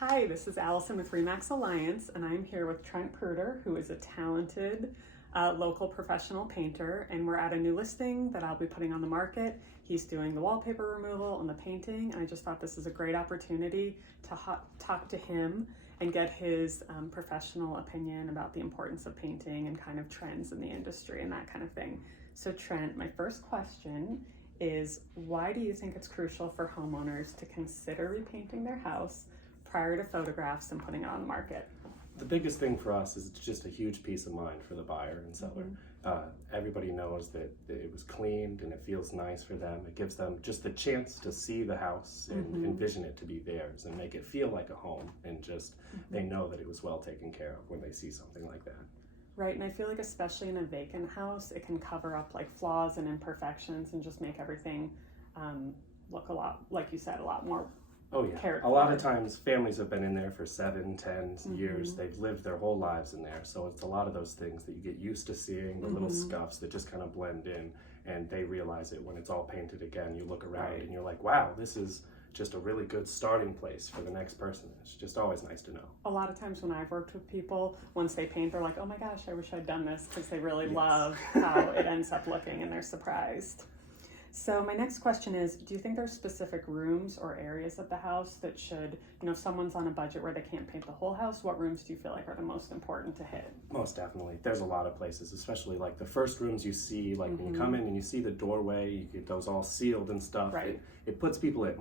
Hi, this is Allison with Remax Alliance, and I'm here with Trent Pruder, who is a talented local professional painter, and we're at a new listing that I'll be putting on the market. He's doing the wallpaper removal and the painting, and I just thought this is a great opportunity to talk to him and get his professional opinion about the importance of painting and kind of trends in the industry and that kind of thing. So Trent, my first question is, why do you think it's crucial for homeowners to consider repainting their house prior to photographs and putting it on the market? The biggest thing for us is it's just a huge peace of mind for the buyer and seller. Everybody knows that it was cleaned and it feels nice for them. It gives them just the chance to see the house and envision it to be theirs and make it feel like a home, and just they know that it was well taken care of when they see something like that. Right, and I feel like especially in a vacant house, it can cover up like flaws and imperfections and just make everything look a lot, like you said, a lot more. Oh yeah, a lot of times families have been in there for 7, 10 years. They've lived their whole lives in there. So it's a lot of those things that you get used to seeing, the little scuffs that just kind of blend in, and they realize it when it's all painted again. You look around and you're like, wow, this is just a really good starting place for the next person. It's just always nice to know. A lot of times when I've worked with people, once they paint, they're like, oh my gosh, I wish I'd done this, because they really love how it ends up looking and they're surprised. So my next question is, do you think there's specific rooms or areas of the house that should, if someone's on a budget where they can't paint the whole house, what rooms do you feel like are the most important to hit? Most definitely. There's a lot of places, especially like the first rooms you see, like when you come in and you see the doorway, you get those all sealed and stuff. Right. It puts people at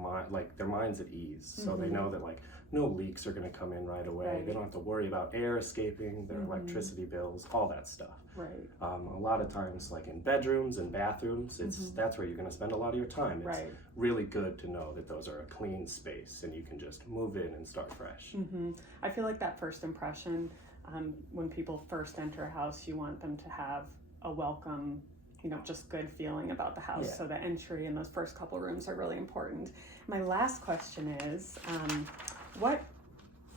their minds at ease. So they know that like no leaks are going to come in right away. Right. They don't have to worry about air escaping, their electricity bills, all that stuff. Right. A lot of times, like in bedrooms and bathrooms, that's where you're going to spend a lot of your time. It's really good to know that those are a clean space and you can just move in and start fresh. I feel like that first impression, when people first enter a house, you want them to have a welcome, just good feeling about the house. So the entry and those first couple rooms are really important. My last question is, what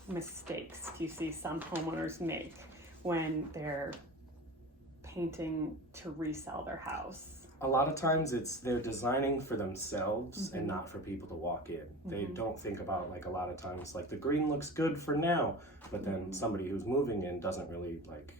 mistakes do you see some homeowners make when they're painting to resell their house? A lot of times they're designing for themselves and not for people to walk in. They don't think about, like, a lot of times, like, the green looks good for now, but then somebody who's moving in doesn't really like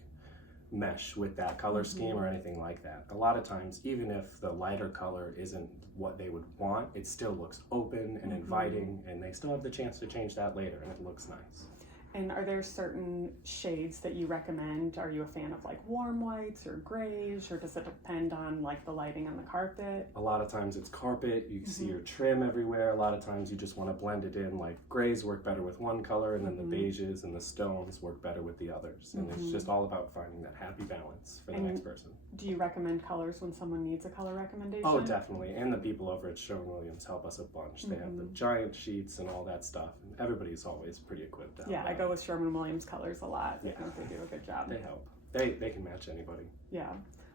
mesh with that color scheme or anything like that. A lot of times, even if the lighter color isn't what they would want, it still looks open and inviting, and they still have the chance to change that later, and it looks nice. And are there certain shades that you recommend? Are you a fan of like warm whites or grays, or does it depend on like the lighting on the carpet? A lot of times it's carpet, you see your trim everywhere. A lot of times you just want to blend it in, like grays work better with one color, and then the beiges and the stones work better with the others. And it's just all about finding that happy balance for the next person. Do you recommend colors when someone needs a color recommendation? Oh, definitely. And the people over at Sherwin-Williams help us a bunch. They have the giant sheets and all that stuff. And everybody's always pretty equipped to help out. I go with Sherwin-Williams colors a lot. I think they do a good job. They help. They can match anybody. Yeah.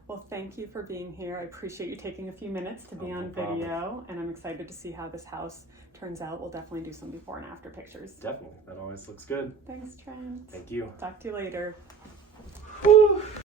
Well, thank you for being here. I appreciate you taking a few minutes to be on problem. video, and I'm excited to see how this house turns out. We'll definitely do some before and after pictures. Definitely. That always looks good. Thanks, Trent. Thank you. Talk to you later. Whew.